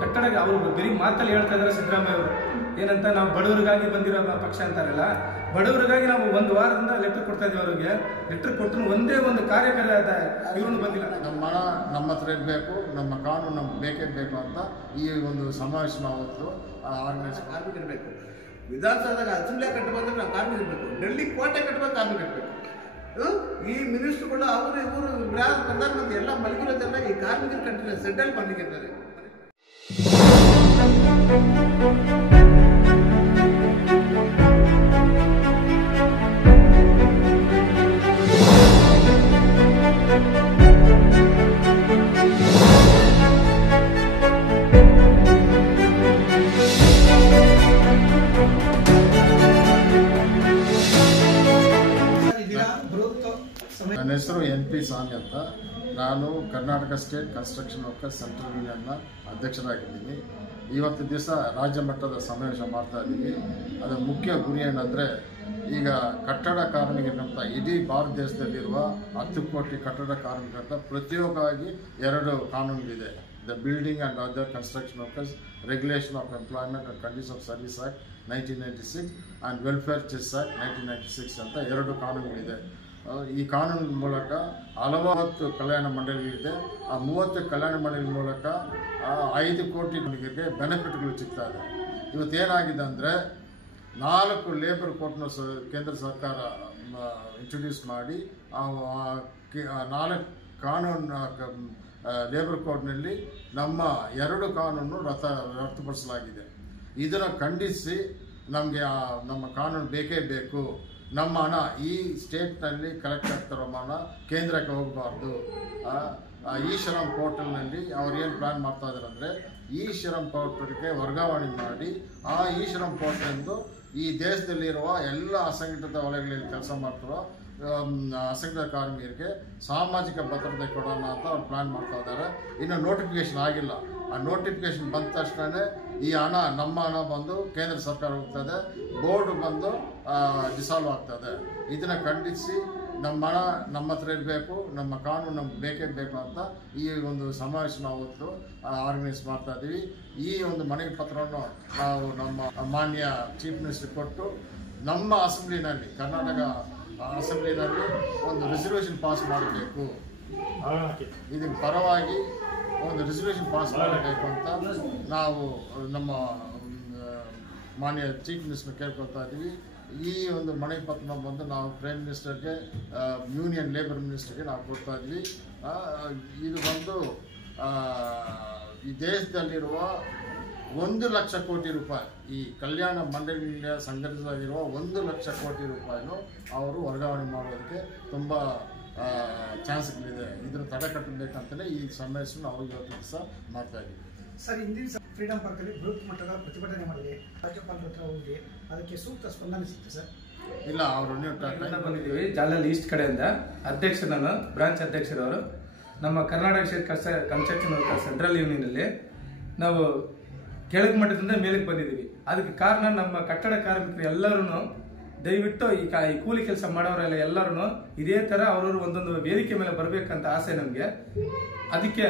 ಕಟ್ಟಡಕ್ಕೆ ಅವರು ಬರೀ ಮಾತಲ್ಲಿ ಹೇಳ್ತಾ ಇದ್ದಾರೆ ಸಿದ್ದರಾಮಯ್ಯ ಅವರು ಏನಂತ ನಾವು ಬಡವರಿಗಾಗಿ ಬಂದಿರೋ ಪಕ್ಷ ಅಂತಾರಲ್ಲ, ಬಡವರಿಗಾಗಿ ನಾವು ಒಂದು ವಾರದಿಂದ ಲೆಟರ್ ಕೊಡ್ತಾ ಇದೀವಿ. ಅವರಿಗೆ ಲೆಟರ್ ಕೊಟ್ಟರು ಒಂದೇ ಒಂದು ಕಾರ್ಯಕರ್ತ ಇವ್ರನ್ನು ಬಂದಿಲ್ಲ. ನಮ್ಮ ಹಣ ನಮ್ಮ ಹತ್ರ ಇರಬೇಕು, ನಮ್ಮ ಕಾನೂನು ನಮ್ಗೆ ಬೇಕೇ ಬೇಕು ಅಂತ ಈ ಒಂದು ಸಮಾವೇಶ ಅವತ್ತು ಆರ್ಗನೈಸ್ ಕಾರ್ಮಿಕರಿರಬೇಕು. ವಿಧಾನಸೌಧದಾಗ ಅಸೆಂಬ್ಲಿ ಕಟ್ಟ ಬಂದ್ರೆ ನಾವು ಕಾರ್ಮಿಕರಿರಬೇಕು, ಡೆಲ್ಲಿ ಕೋಟೆ ಕಟ್ಟಬೇಕು ಕಾರ್ಮಿಕರಿರಬೇಕು. ಈ ಮಿನಿಸ್ಟ್ರುಗಳು ಅವರು ಇವರು ಪ್ರಧಾನಮಂತ್ರಿ ಎಲ್ಲ ಮಲಗಿರೋದೆಲ್ಲ ಈ ಕಾರ್ಮಿಕರ ಕಂಟ್ರಿ ಸೆಂಟ್ರಲ್ ಬಂದಿದ್ದಾರೆ. ನನ್ನ ಹೆಸರು NP ಸ್ವಾಮಿ ಅಂತ. ನಾನು Karnataka state construction workers central ಯೂನಿಯನ್ನ ಅಧ್ಯಕ್ಷರಾಗಿದ್ದೀನಿ. ಇವತ್ತು ದಿವಸ ರಾಜ್ಯ ಮಟ್ಟದ ಸಮಾವೇಶ ಮಾಡ್ತಾ ಇದ್ದೀವಿ. ಅದರ ಮುಖ್ಯ ಗುರಿ ಏನಂದರೆ, ಈಗ ಕಟ್ಟಡ ಕಾರ್ಮಿಕರಂತ ಇಡೀ ಭಾರತ ದೇಶದಲ್ಲಿರುವ 10 ಕೋಟಿ ಕಟ್ಟಡ ಕಾರ್ಮಿಕರಂತ ಪ್ರತ್ಯೇಕವಾಗಿ 2 ಕಾನೂನುಗಳಿದೆ. The building and other construction workers regulation of employment and condition of service act 1996 and welfare cess act 1996 ಅಂತ 2 ಕಾನೂನುಗಳಿದೆ. ಈ ಕಾನೂನಿನ ಮೂಲಕ ಹಲವಾರು ಕಲ್ಯಾಣ ಮಂಡಳಿಗಳಿದೆ. ಆ 30 ಕಲ್ಯಾಣ ಮಂಡಳಿ ಮೂಲಕ 5 ಕೋಟಿ ಜನರಿಗೆ ಬೆನಿಫಿಟ್ಗಳು ಸಿಗ್ತಾ ಇದೆ. ಇವತ್ತೇನಾಗಿದೆ ಅಂದರೆ, 4 ಲೇಬರ್ ಕೋರ್ಟ್ನ ಕೇಂದ್ರ ಸರ್ಕಾರ ಇಂಟ್ರೊಡ್ಯೂಸ್ ಮಾಡಿ 4 ಕಾನೂನು ಲೇಬರ್ ಕೋರ್ಟ್ನಲ್ಲಿ ನಮ್ಮ 2 ಕಾನೂನು ರದ್ದುಪಡಿಸಲಾಗಿದೆ. ಇದನ್ನು ಖಂಡಿಸಿ ನಮಗೆ ನಮ್ಮ ಕಾನೂನು ಬೇಕೇ ಬೇಕು. ನಮ್ಮ ಹಣ ಈ ಸ್ಟೇಟ್ನಲ್ಲಿ ಕಲೆಕ್ಟ್ ಆಗ್ತಿರೋ ಹಣ ಕೇಂದ್ರಕ್ಕೆ ಹೋಗಬಾರ್ದು. ಈ ಶ್ರಮ್ ಪೋರ್ಟಲ್ನಲ್ಲಿ ಅವ್ರು ಏನು ಪ್ಲ್ಯಾನ್ ಮಾಡ್ತಾ ಇದ್ದಾರೆ ಅಂದರೆ, ಈ ಶ್ರಮ್ ಪೋರ್ಟಲ್ಗೆ ವರ್ಗಾವಣೆ ಮಾಡಿ ಈ ಶ್ರಮ್ ಪೋರ್ಟಲಿಂದು ಈ ದೇಶದಲ್ಲಿರುವ ಎಲ್ಲ ಅಸಂಘಟಿತ ವಲಯಗಳಲ್ಲಿ ಕೆಲಸ ಮಾಡ್ತಿರೋ ಅಸಂಘಟಿತ ಕಾರ್ಮಿಕರಿಗೆ ಸಾಮಾಜಿಕ ಭದ್ರತೆ ಕೊಡೋಣ ಅಂತ ಅವ್ರು ಪ್ಲ್ಯಾನ್ ಮಾಡ್ತಾ ಇದ್ದಾರೆ. ಇನ್ನು ನೋಟಿಫಿಕೇಶನ್ ಆಗಿಲ್ಲ. ಆ ನೋಟಿಫಿಕೇಶನ್ ಬಂದ ತಕ್ಷಣ ಈ ಹಣ ನಮ್ಮ ಹಣ ಬಂದು ಕೇಂದ್ರ ಸರ್ಕಾರ ಹೋಗ್ತದೆ, ಬೋರ್ಡ್ ಬಂದು ಡಿಸಾಲ್ವ್ ಆಗ್ತದೆ. ಇದನ್ನು ಖಂಡಿಸಿ ನಮ್ಮ ಹಣ ನಮ್ಮ ಹತ್ರ ಇರಬೇಕು, ನಮ್ಮ ಕಾನೂನು ನಮ್ಗೆ ಬೇಕೇ ಬೇಕು ಅಂತ ಈ ಒಂದು ಸಮಾವೇಶ ಅವತ್ತು ಆರ್ಗನೈಸ್ ಮಾಡ್ತಾ ಇದ್ದೀವಿ. ಈ ಒಂದು ಮನವಿ ಪತ್ರವನ್ನು ನಾವು ನಮ್ಮ ಮಾನ್ಯ ಚೀಫ್ ಮಿನಿಸ್ಟರ್ ಕೊಟ್ಟು ನಮ್ಮ ಅಸೆಂಬ್ಲಿನಲ್ಲಿ, ಕರ್ನಾಟಕ ಅಸೆಂಬ್ಲಿನಲ್ಲಿ ಒಂದು ರೆಸಲ್ಯೂಷನ್ ಪಾಸ್ ಮಾಡಬೇಕು, ಇದರ ಪರವಾಗಿ ಒಂದು ರೆಸಲ್ಯೂಷನ್ ಪಾಸ್ ಮಾಡಬೇಕು ಅಂತ ನಾವು ನಮ್ಮ ಮಾನ್ಯ ಚೀಫ್ ಮಿನಿಸ್ಟರ್ ಕೇಳ್ಕೊಳ್ತಾ ಇದ್ದೀವಿ. ಈ ಒಂದು ಮನವಿ ಪತ್ರ ಬಂದು ನಾವು ಪ್ರೈಮ್ ಮಿನಿಸ್ಟರ್ಗೆ, ಯೂನಿಯನ್ ಲೇಬರ್ ಮಿನಿಸ್ಟರ್ಗೆ ನಾವು ಕೊಡ್ತಾ ಇದ್ವಿ. ಇದು ಬಂದು ಈ ದೇಶದಲ್ಲಿರುವ 1 ಲಕ್ಷ ಕೋಟಿ ರೂಪಾಯಿ, ಈ ಕಲ್ಯಾಣ ಮಂಡಳಿಯಿಂದ ಸಂಘಟಿಸಲಾಗಿರುವ 1 ಲಕ್ಷ ಕೋಟಿ ರೂಪಾಯಿನೂ ಅವರು ವರ್ಗಾವಣೆ ಮಾಡೋದಕ್ಕೆ ತುಂಬ ಚಾನ್ಸ್ಗಳಿದೆ. ಇದನ್ನು ತಡೆಗಟ್ಟಬೇಕಂತಲೇ ಈ ಸಮಾವೇಶ ನಾವು ಇವತ್ತು ದಿವಸ ಮಾಡ್ತಾ ಇದ್ದೀವಿ. ಸರ್, ಹಿಂದಿನ ಫ್ರೀಡಂ ಪಾರ್ಕಲ್ಲಿ ಬೃಹತ್ ಮಟ್ಟದ ಪ್ರತಿಭಟನೆ ಮಾಡಿದೆ, ರಾಜ್ಯಪಾಲರ ಹತ್ರ ಹೋಗಿ ಅದಕ್ಕೆ ಸೂಕ್ತ ಸ್ಪಂದನೆ ಸಿಕ್ತು ಸರ್? ಇಲ್ಲ, ಅವರು ಬಂದಿದ್ದೀವಿ ಜಾಲಲ್ಲಿ ಈಸ್ಟ್ ಕಡೆಯಿಂದ. ಅಧ್ಯಕ್ಷರು ನಾನು, ಬ್ರಾಂಚ್ ಅಧ್ಯಕ್ಷರವರು. ನಮ್ಮ Karnataka state construction workers central ಯೂನಿಯನ್ನಲ್ಲಿ ನಾವು ಕೆಳಗೆ ಮಟ್ಟದಿಂದ ಮೇಲಕ್ಕೆ ಬಂದಿದ್ದೀವಿ. ಅದಕ್ಕೆ ಕಾರಣ ನಮ್ಮ ಕಟ್ಟಡ ಕಾರ್ಮಿಕರು ಎಲ್ಲರೂ ದಯವಿಟ್ಟು ಈ ಕೂಲಿ ಕೆಲಸ ಮಾಡೋರೆಲ್ಲ ಎಲ್ಲರೂ ಇದೇ ಥರ ಅವ್ರವ್ರು ಒಂದೊಂದು ವೇದಿಕೆ ಮೇಲೆ ಬರಬೇಕಂತ ಆಸೆ ನಮಗೆ. ಅದಕ್ಕೆ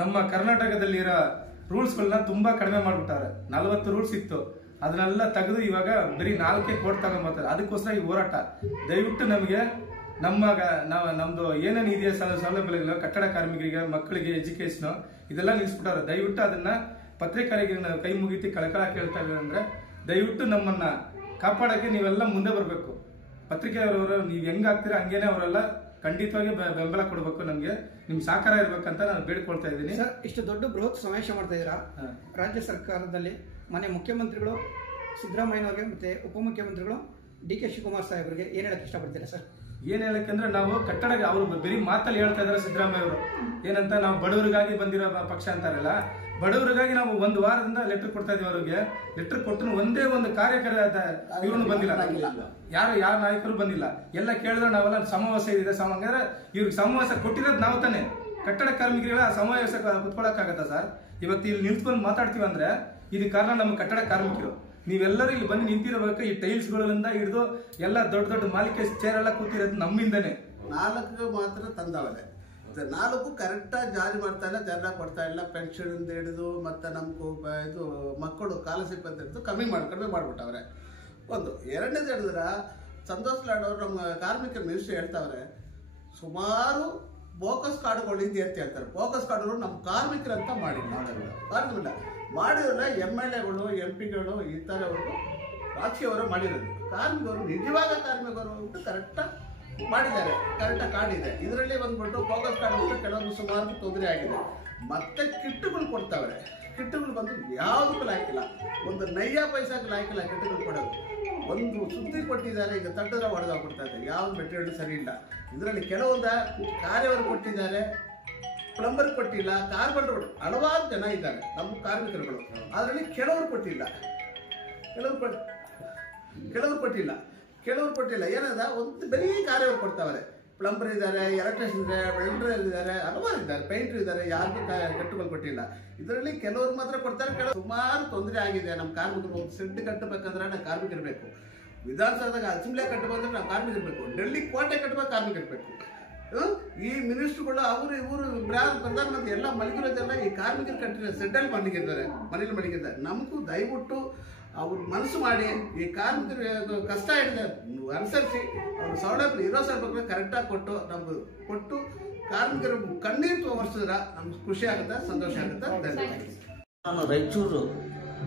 ನಮ್ಮ ಕರ್ನಾಟಕದಲ್ಲಿರೋ ರೂಲ್ಸ್ಗಳನ್ನ ತುಂಬ ಕಡಿಮೆ ಮಾಡಿಬಿಟ್ಟಾರೆ. 40 ರೂಲ್ಸ್ ಇತ್ತು, ಅದನ್ನೆಲ್ಲ ತೆಗೆದು ಇವಾಗ ಬರೀ 4 ಕೋರ್ಟ್ ತಗೊಂಡ್ಬರ್ತಾರೆ. ಅದಕ್ಕೋಸ್ಕರ ಈ ಹೋರಾಟ. ದಯವಿಟ್ಟು ನಮಗೆ ನಮ್ಮದು ಏನೇನು ಇದೆಯಾ ಸೌಲಭ್ಯಗಳಿಲ್ಲ ಕಟ್ಟಡ ಕಾರ್ಮಿಕರಿಗೆ, ಮಕ್ಕಳಿಗೆ ಎಜುಕೇಷನು ಇದೆಲ್ಲ ನಿಲ್ಲಿಸ್ಬಿಟ್ಟಾರೆ. ದಯವಿಟ್ಟು ಅದನ್ನ ಪತ್ರಿಕರಿಗೆ ಕೈ ಮುಗಿತಿ ಕಳಕಳ ಕೇಳ್ತಾ ಇದ್ದಾರೆ ಅಂದರೆ, ದಯವಿಟ್ಟು ನಮ್ಮನ್ನ ಕಾಪಾಡೋಕ್ಕೆ ನೀವೆಲ್ಲ ಮುಂದೆ ಬರಬೇಕು. ಪತ್ರಿಕೆಯವರವರು ನೀವು ಹೆಂಗಾಗ್ತೀರಾ ಹಂಗೇನೆ ಅವರೆಲ್ಲ ಖಂಡಿತವಾಗಿ ಬೆಂಬಲ ಕೊಡಬೇಕು. ನಮಗೆ ನಿಮ್ಮ ಸಹಕಾರ ಇರ್ಬೇಕಂತ ನಾನು ಬೇಡ್ಕೊಳ್ತಾ ಇದ್ದೀನಿ. ಸರ್, ಇಷ್ಟು ದೊಡ್ಡ ಬೃಹತ್ ಸಮಾವೇಶ ಮಾಡ್ತಾ ಇದ್ದೀರಾ. ರಾಜ್ಯ ಸರ್ಕಾರದಲ್ಲಿ ಮನೆ ಮುಖ್ಯಮಂತ್ರಿಗಳು ಸಿದ್ದರಾಮಯ್ಯನವ್ರಿಗೆ ಮತ್ತೆ ಉಪಮುಖ್ಯಮಂತ್ರಿಗಳು DK ಶಿವಕುಮಾರ್ ಸಾಹೇಬರಿಗೆ ಏನು ಹೇಳಕ್ಕೆ ಇಷ್ಟಪಡ್ತೀರಾ ಸರ್? ಏನು ಹೇಳಕ್ಕಂದ್ರೆ, ನಾವು ಕಟ್ಟಡಕ್ಕೆ ಅವರು ಬರೀ ಮಾತಲ್ಲಿ ಹೇಳ್ತಾ ಇದ್ದಾರೆ ಸಿದ್ದರಾಮಯ್ಯ ಅವರು ಏನಂತ ನಾವು ಬಡವರಿಗಾಗಿ ಬಂದಿರೋ ಪಕ್ಷ ಅಂತಾರಲ್ಲ, ಬಡವರಿಗಾಗಿ ನಾವು ಒಂದು ವಾರದಿಂದ ಲೆಟರ್ ಕೊಡ್ತಾ ಇದೀವಿ. ಅವರಿಗೆ ಲೆಟರ್ ಕೊಟ್ಟರು ಒಂದೇ ಒಂದು ಕಾರ್ಯಕರ್ತ ಇವ್ರನ್ನು ಬಂದಿಲ್ಲ, ಯಾರು ನಾಯಕರು ಬಂದಿಲ್ಲ. ಎಲ್ಲ ಕೇಳಿದ್ರೆ ನಾವೆಲ್ಲ ಸಮಾವೇಶ ಇದೆ, ಹಂಗಾದ್ರೆ ಇವ್ರಿಗೆ ಸಮಾವೇಶ ಕೊಟ್ಟಿರೋದು ನಾವು ತಾನೆ. ಕಟ್ಟಡ ಕಾರ್ಮಿಕರಿಗೆಲ್ಲ ಸಮಾವೇಶ ಕುತ್ಕೊಳಕ್ಕಾಗತ್ತಾ ಸರ್? ಇವತ್ತು ಇಲ್ಲಿ ನಿಂತ್ಕೊಂಡು ಮಾತಾಡ್ತೀವಿ ಅಂದ್ರೆ ಇದಕ್ಕೆ ಕಾರಣ ನಮ್ಮ ಕಟ್ಟಡ ಕಾರ್ಮಿಕರು. ನೀವೆಲ್ಲರೂ ಇಲ್ಲಿ ಬಂದು ನಿಂತಿರಬೇಕು. ಈ ಟೈಲ್ಸ್ಗಳಿಂದ ಹಿಡಿದು ಎಲ್ಲ ದೊಡ್ಡ ದೊಡ್ಡ ಮಾಲಿಕೆ ಚೇರ್ ಎಲ್ಲ ಕೂತಿರೋದು ನಮ್ಮಿಂದನೇ. 4 ಮಾತ್ರ ತಂದವರೆ, 4 ಕರೆಕ್ಟಾಗಿ ಜಾರಿ ಮಾಡ್ತಾ ಇಲ್ಲ, ಜನ ಕೊಡ್ತಾ ಇಲ್ಲ. ಪೆನ್ಷನ್ ಹಿಡಿದು ಮತ್ತೆ ನಮ್ಗೆ ಇದು ಮಕ್ಕಳು ಸ್ಕಾಲರ್ಶಿಪ್ ಅಂತ ಹಿಡಿದು ಕಡಿಮೆ ಮಾಡಿಬಿಟ್ಟವ್ರೆ. ಒಂದು ಎರಡನೇದು ಹೇಳಿದ್ರೆ ಸಂತೋಷ್ ಲಾಡ್ ಅವರು ನಮ್ಮ ಕಾರ್ಮಿಕ ಮಿನಿಸ್ಟ್ರಿ ಹೇಳ್ತಾವ್ರೆ, ಸುಮಾರು ಬೋಕಸ್ ಕಾರ್ಡ್ಗಳು ಇದೆ ಅಂತ ಹೇಳ್ತಾರೆ. ಬೋಕಸ್ ಕಾರ್ಡ್ಗಳು ನಮ್ಮ ಕಾರ್ಮಿಕರಂತ ಮಾಡಿಲ್ಲ. ಮಾಡಿದ್ರೆ MLAಗಳು MP ಗಳು ಈ ಥರವರು ರಾಜಕೀಯವರು ಮಾಡಿರೋದು. ಕಾರ್ಮಿಕರು ನಿಜವಾದ ಕಾರ್ಮಿಕರು ಅಂತ ಕರೆಕ್ಟಾಗಿ ಮಾಡಿದ್ದಾರೆ, ಕರೆಕ್ಟಾಗಿ ಕಾರ್ಡ್ ಇದೆ. ಇದರಲ್ಲಿ ಬಂದ್ಬಿಟ್ಟು ಬೋಗಸ್ ಕಾರ್ಡ್ ಕೆಲವೊಂದು ಸುಮಾರು ತೊಂದರೆ ಆಗಿದೆ. ಮತ್ತೆ ಕಿಟ್ಟುಗಳು ಕೊಡ್ತಾವ್ರೆ. ಕಿಟ್ಟುಗಳು ಬಂದು ಯಾವುದಕ್ಕೂ ಲಾಯ್ಕಿಲ್ಲ, ಒಂದು ನೈಯ ಪೈಸಾಕ್ಕೆ ಲಾಯ್ಕಿಲ್ಲ ಕಿಟ್ಟುಗಳು ಕೊಡೋದು. ಒಂದು ಸುದ್ದಿ ಕೊಟ್ಟಿದ್ದಾರೆ, ಈಗ ತಟ್ಟದ್ರೆ ಹೊಡೆದಾಗ್ಬಿಡ್ತಾ ಇದೆ, ಯಾವ್ದು ಮೆಟೀರಿಯಲ್ ಸರಿ ಇಲ್ಲ. ಇದರಲ್ಲಿ ಕೆಲವೊಂದು ಕಾರ್ಯವರು ಕೊಟ್ಟಿದ್ದಾರೆ, ಪ್ಲಂಬರ್ ಕೊಟ್ಟಿಲ್ಲ, ಕಾರ್ಪೆಂಟರ್ ಹಲವಾರು ಜನ ಇದ್ದಾರೆ ನಮ್ಮ ಕಾರ್ಮಿಕರುಗಳು. ಅದರಲ್ಲಿ ಕೆಲವರು ಕೊಟ್ಟಿಲ್ಲ. ಏನದ ಒಂದು ಬರೀ ಕಾರ್ಯವರು ಕೊಡ್ತಾವ್ರೆ. ಪ್ಲಂಬರ್ ಇದ್ದಾರೆ, ಎಲೆಕ್ಟ್ರಿಷಿಯನ್ ಇದ್ದಾರೆ, ವೆಲ್ಡರ್ ಇದ್ದಾರೆ, ಹಲವಾರು ಇದ್ದಾರೆ, ಪೇಂಟರ್ ಇದ್ದಾರೆ, ಯಾರಿಗೂ ಕಟ್ಟುಗಳು ಕೊಟ್ಟಿಲ್ಲ. ಇದರಲ್ಲಿ ಕೆಲವರು ಮಾತ್ರ ಕೊಡ್ತಾರೆ. ಸುಮಾರು ತೊಂದರೆ ಆಗಿದೆ ನಮ್ಮ ಕಾರ್ಮಿಕರು. ಒಂದು ಸೆಡ್ ಕಟ್ಟಬೇಕಂದ್ರೆ ನಾವು ಕಾರ್ಮಿಕರಿರಬೇಕು. ವಿಧಾನಸೌಧದಾಗ ಅಸೆಂಬ್ಲಿ ಕಟ್ಟಬೇಕಂದ್ರೆ ನಾವು ಕಾರ್ಮಿಕರಿರಬೇಕು. ಡೆಲ್ಲಿ ಕೋಟೆ ಕಟ್ಟಬೇಕು ಕಾರ್ಮಿಕರಿರಬೇಕು. ಈ ಮಿನಿಸ್ಟ್ರುಗಳು ಇವರು ಪ್ರಧಾನಮಂತ್ರಿ ಎಲ್ಲ ಮಲಗಿರೋದೆಲ್ಲ ಈ ಕಾರ್ಮಿಕರು ಕಟ್ಟಿರೋ ಸೆಡ್ಡಲ್ಲಿ ಮನೇಲಿ ಮಲಗಿದ್ದಾರೆ. ನಮಗೂ ದಯವಿಟ್ಟು ಅವ್ರು ಮನಸ್ಸು ಮಾಡಿ ಈ ಕಾರ್ಮಿಕರು ಕಷ್ಟ ಹಿಡಿದ ಅನುಸರಿಸಿ ಅವ್ರ ಸೌಲಭ್ಯ ಇರೋ ಸೌಲಭ್ಯ ಕರೆಕ್ಟಾಗಿ ಕೊಟ್ಟು ಕಾರ್ಮಿಕರು ಕಣ್ಣೀರು ತೋರಿಸಿದ್ರೆ ನಮ್ಗೆ ಖುಷಿ ಆಗುತ್ತೆ, ಸಂತೋಷ ಆಗುತ್ತೆ. ಧನ್ಯವಾದ. ನಾನು ರಾಯಚೂರು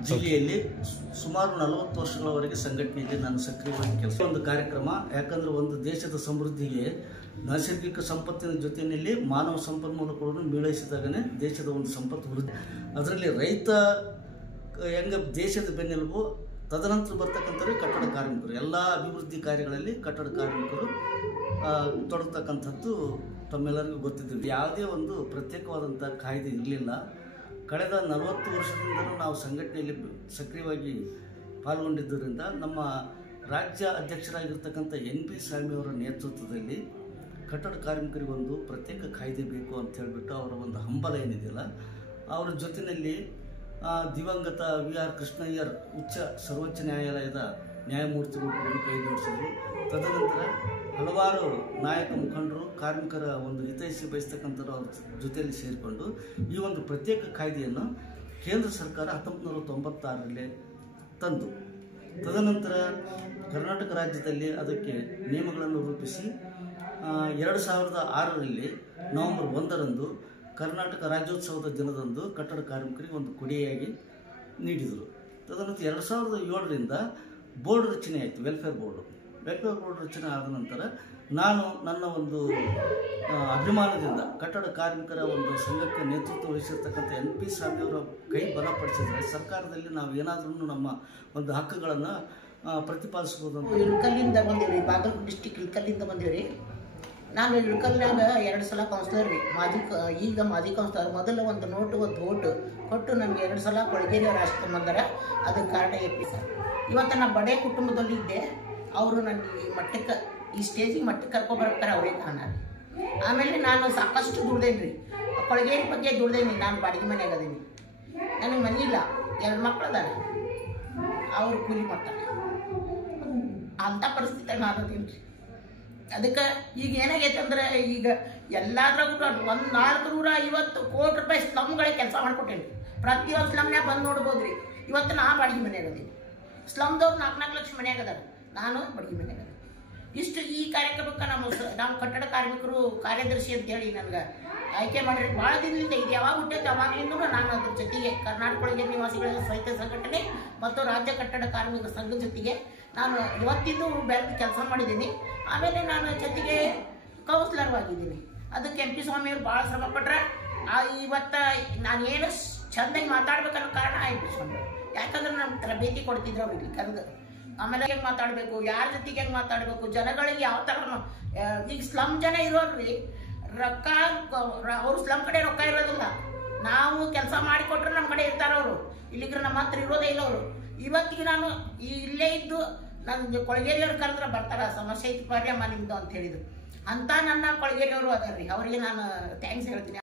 ಜಿಲ್ಲೆಯಲ್ಲಿ ಸುಮಾರು 40 ವರ್ಷಗಳವರೆಗೆ ಸಂಘಟನೆಯಲ್ಲಿ ನಾನು ಸಕ್ರಿಯವಾಗಿ ಕೆಲಸ ಒಂದು ಕಾರ್ಯಕ್ರಮ. ಯಾಕಂದರೆ ಒಂದು ದೇಶದ ಸಮೃದ್ಧಿಗೆ ನೈಸರ್ಗಿಕ ಸಂಪತ್ತಿನ ಜೊತೆಯಲ್ಲಿ ಮಾನವ ಸಂಪನ್ಮೂಲಗಳನ್ನು ಮೇಳೈಸಿದಾಗನೇ ದೇಶದ ಒಂದು ಸಂಪತ್ತು ವೃದ್ಧಿ. ಅದರಲ್ಲಿ ರೈತ ಹೆಂಗೆ ದೇಶದ ಬೆನ್ನೆಲುಬು, ತದನಂತರ ಬರ್ತಕ್ಕಂಥವ್ರು ಕಟ್ಟಡ ಕಾರ್ಮಿಕರು. ಎಲ್ಲ ಅಭಿವೃದ್ಧಿ ಕಾರ್ಯಗಳಲ್ಲಿ ಕಟ್ಟಡ ಕಾರ್ಮಿಕರು ತೊಡಗತಕ್ಕಂಥದ್ದು ತಮ್ಮೆಲ್ಲರಿಗೂ ಗೊತ್ತಿದ್ದೀವಿ. ಯಾವುದೇ ಒಂದು ಪ್ರತ್ಯೇಕವಾದಂಥ ಕಾಯ್ದೆ ಇರಲಿಲ್ಲ. ಕಳೆದ 40 ವರ್ಷದಿಂದಲೂ ನಾವು ಸಂಘಟನೆಯಲ್ಲಿ ಸಕ್ರಿಯವಾಗಿ ಪಾಲ್ಗೊಂಡಿದ್ದರಿಂದ ನಮ್ಮ ರಾಜ್ಯ ಅಧ್ಯಕ್ಷರಾಗಿರ್ತಕ್ಕಂಥ NP ಸ್ವಾಮಿಯವರ ನೇತೃತ್ವದಲ್ಲಿ ಕಟ್ಟಡ ಕಾರ್ಮಿಕರಿಗೊಂದು ಪ್ರತ್ಯೇಕ ಕಾಯ್ದೆ ಬೇಕು ಅಂತ ಹೇಳಿಬಿಟ್ಟು ಅವರ ಒಂದು ಹಂಬಲ ಏನಿದೆಯಲ್ಲ, ಅವರ ಜೊತೆಯಲ್ಲಿ ದಿವಂಗತ VR ಕೃಷ್ಣಯ್ಯರ್ ಸರ್ವೋಚ್ಚ ನ್ಯಾಯಾಲಯದ ನ್ಯಾಯಮೂರ್ತಿಗಳು ಕೂಡ ಕೈ ಜೋಡಿಸಿದರು. ತದನಂತರ ಹಲವಾರು ನಾಯಕ ಮುಖಂಡರು ಕಾರ್ಮಿಕರ ಒಂದು ಹಿತೈಷಿ ಬಯಸ್ತಕ್ಕಂಥವ್ರು ಅವ್ರ ಜೊತೆಯಲ್ಲಿ ಸೇರಿಕೊಂಡು ಈ ಒಂದು ಪ್ರತ್ಯೇಕ ಕಾಯ್ದೆಯನ್ನು ಕೇಂದ್ರ ಸರ್ಕಾರ 1996ರಲ್ಲಿ ತಂದು, ತದನಂತರ ಕರ್ನಾಟಕ ರಾಜ್ಯದಲ್ಲಿ ಅದಕ್ಕೆ ನಿಯಮಗಳನ್ನು ರೂಪಿಸಿ 2006ರಲ್ಲಿ ನವೆಂಬರ್ 1ರಂದು ಕರ್ನಾಟಕ ರಾಜ್ಯೋತ್ಸವದ ದಿನದಂದು ಕಟ್ಟಡ ಕಾರ್ಮಿಕರಿಗೆ ಒಂದು ಕೊಡುಗೆಯಾಗಿ ನೀಡಿದರು. ತದನಂತರ 2007ರಿಂದ ಬೋರ್ಡ್ ರಚನೆ ಆಯಿತು, ವೆಲ್ಫೇರ್ ಬೋರ್ಡ್ ರಚನೆ ಆದ ನಂತರ ನಾನು ನನ್ನ ಒಂದು ಅಭಿಮಾನದಿಂದ ಕಟ್ಟಡ ಕಾರ್ಮಿಕರ ಒಂದು ಸಂಘಕ್ಕೆ ನೇತೃತ್ವ ವಹಿಸಿರ್ತಕ್ಕಂಥ NP ಸ್ವಾಮಿಯವರ ಕೈ ಬಲಪಡಿಸಿದರೆ ಸರ್ಕಾರದಲ್ಲಿ ನಾವು ಏನಾದ್ರೂ ನಮ್ಮ ಒಂದು ಹಕ್ಕುಗಳನ್ನು ಪ್ರತಿಪಾದಿಸ್ಬೋದು ಅಂತ. ಇಳಕಲ್ಲಿಂದ ಬಂದೀವಿ, ಬಾಗಲಕೋಟೆ ಡಿಸ್ಟಿಕ್ ಇಳಕಲ್ಲಿಂದ ಬಂದೀವಿ. ನಾನು ಇಳಕಲ್ನಾಗ 2 ಸಲ ಕೌನ್ಸಿಲರ್ ರೀ, ಈಗ ಮಾಜಿ ಕೌನ್ಸಿಲರ್. ಮೊದಲು ಒಂದು ಓಟು ಕೊಟ್ಟು ನನಗೆ 2 ಸಲ ಕೊಳಗೇರಿ ರಾಷ್ಟ್ರ ಬಂದಾರ, ಅದು ಕಾರಣ ಎಪ್ಪಿ ಸರ್. ಇವತ್ತು ನಾನು ಬಡೇ ಕುಟುಂಬದಲ್ಲಿ ಇದ್ದೆ. ಅವರು ನನಗೆ ಈ ಸ್ಟೇಜಿಗೆ ಮಟ್ಟಕ್ಕೆ ಕರ್ಕೊಬರ್ತಾರೆ, ಅವರೇ ಕಾರಣ. ಆಮೇಲೆ ನಾನು ಸಾಕಷ್ಟು ದುಡ್ದೇನಿ ರೀ, ಕೊಳಗೇರಿ ಬಗ್ಗೆ ದುಡ್ದೇನಿ. ನಾನು ಬಾಡಿಗೆ ಮನೆಯಾಗ ಅದೀನಿ, ನನಗೆ ಮನೆ ಇಲ್ಲ, 2 ಮಕ್ಕಳು ಅದಾರೆ, ಅವರು ಕೂಲಿ ಮಾಡ್ತಾರೆ. ಅಂಥ ಪರಿಸ್ಥಿತಿ ನಾನು ಅದೀನಿ ರೀ. ಅದಕ್ಕೆ ಈಗ ಏನಾಗೈತೆ ಅಂದರೆ, ಈಗ ಎಲ್ಲಾದ್ರಾಗೂ 450 ಕೋಟಿ ರೂಪಾಯಿ ಸ್ಲಮ್ಗಳಿಗೆ ಕೆಲಸ ಮಾಡಿಕೊಟ್ಟೇನಿ. ಪ್ರತಿಯೊಂದು ಸ್ಲಮ್ನಾಗ ಬಂದು ನೋಡ್ಬೋದು ರೀ. ಇವತ್ತು ನಾ ಬಾಡಿಗೆ ಮನೆಯಾಗದೀನಿ, ಸ್ಲಮ್ದವ್ರು 4 ಲಕ್ಷ ಮನೆಯಾಗದಾರೆ, ನಾನು ಬಾಡಿಗೆ ಮನೆಯಾಗದ. ಇಷ್ಟು ಈ ಕಾರ್ಯಕ್ರಮಕ್ಕೆ ನಾವು ಕಟ್ಟಡ ಕಾರ್ಮಿಕರು ಕಾರ್ಯದರ್ಶಿ ಅಂತೇಳಿ ನನಗೆ ಆಯ್ಕೆ ಮಾಡಿರಿ. ಭಾಳ ದಿನದಿಂದ ಇದು ಯಾವಾಗ ಹುಟ್ಟೈತೆ ಅವಾಗಲಿಂದ ನಾನು ಅದ್ರ ಜೊತೆಗೆ ಕರ್ನಾಟಕ ಕೊಳಗೇರಿ ನಿವಾಸಿಗಳ ಸಾಹಿತ್ಯ ಸಂಘಟನೆ ಮತ್ತು ರಾಜ್ಯ ಕಟ್ಟಡ ಕಾರ್ಮಿಕರ ಸಂಘದ ಜೊತೆಗೆ ನಾನು ಇವತ್ತಿದ್ದು ಬೆಳೆದು ಕೆಲಸ ಮಾಡಿದ್ದೀನಿ. ಆಮೇಲೆ ನಾನು ಜೊತೆಗೆ ಕೌನ್ಸಿಲರ್ ಆಗಿದ್ದೀನಿ. ಅದಕ್ಕೆ MP ಸ್ವಾಮಿಯವರು ಭಾಳ ಶ್ರಮ ಪಟ್ರೆ. ಇವತ್ತು ನಾನು ಏನು ಚೆಂದಾಗಿ ಮಾತಾಡ್ಬೇಕನ್ನೋ ಕಾರಣ MP ಸ್ವಾಮಿಯವರು. ಯಾಕಂದ್ರೆ ನಮ್ಗೆ ತರಬೇತಿ ಕೊಡ್ತಿದ್ರು ಅವ್ರಿಗೆ ಕರೆದು. ಆಮೇಲೆ ಹೆಂಗೆ ಮಾತಾಡಬೇಕು, ಯಾರ ಜೊತೆಗೆ ಹೆಂಗೆ ಮಾತಾಡಬೇಕು, ಜನಗಳಿಗೆ ಯಾವ ಥರ. ಈಗ ಸ್ಲಮ್ ಜನ ಇರೋರ್ರಿ ರೊಕ್ಕ, ಅವ್ರು ಸ್ಲಮ್ ಕಡೆ ರೊಕ್ಕ ಇರೋದಿಲ್ಲ. ನಾವು ಕೆಲಸ ಮಾಡಿಕೊಟ್ರೆ ನಮ್ಮ ಕಡೆ ಇರ್ತಾರೆ ಅವರು, ಇಲ್ಲಿಗ್ರೆ ನಮ್ಮ ಹತ್ರ ಇರೋದೇ ಇಲ್ಲ ಅವರು. ಇವತ್ತಿಗೆ ನಾನು ಇಲ್ಲೇ ಇದ್ದು ನನ್ನ ಕೊಳಗೇರಿಯವ್ರು ಕರೆದ್ರೆ ಬರ್ತಾರೆ, ಸಮಸ್ಯೆ ಐತಿ ಬರ್ಯಮ್ಮ ನಿಮ್ಮದು ಅಂತ ಹೇಳಿದ್ರು. ಅಂತ ನನ್ನ ಕೊಳಗೇರಿಯವರು ಅದಾರ ರೀ, ಅವರಿಗೆ ನಾನು ಥ್ಯಾಂಕ್ಸ್ ಹೇಳ್ತೀನಿ.